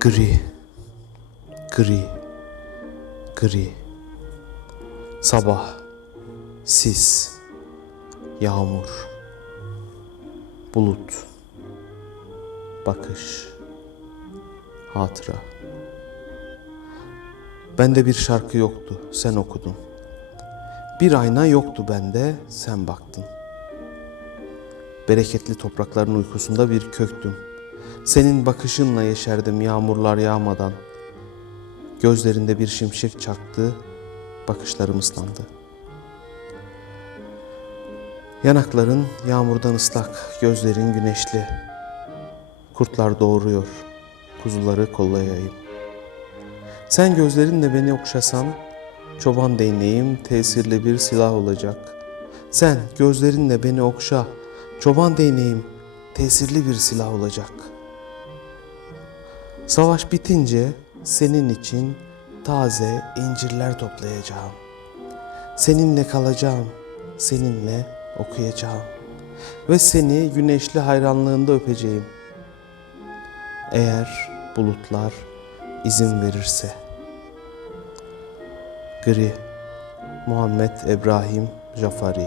Gri, gri, gri. Sabah, sis, yağmur, bulut, bakış, hatıra. Bende bir şarkı yoktu, sen okudun. Bir ayna yoktu bende, sen baktın. Bereketli toprakların uykusunda bir köktüm. Senin bakışınla yeşerdim yağmurlar yağmadan. Gözlerinde bir şimşek çaktı, bakışlarım ıslandı. Yanakların yağmurdan ıslak, gözlerin güneşli. Kurtlar doğuruyor, kuzuları kollayayım. Sen gözlerinle beni okşasan, çoban değneğim tesirli bir silah olacak. Sen gözlerinle beni okşa, çoban değneğim tesirli bir silah olacak. Savaş bitince senin için taze incirler toplayacağım. Seninle kalacağım, seninle okuyacağım ve seni güneşli hayranlığında öpeceğim. Eğer bulutlar izin verirse. Gri Muhammed İbrahim Jafari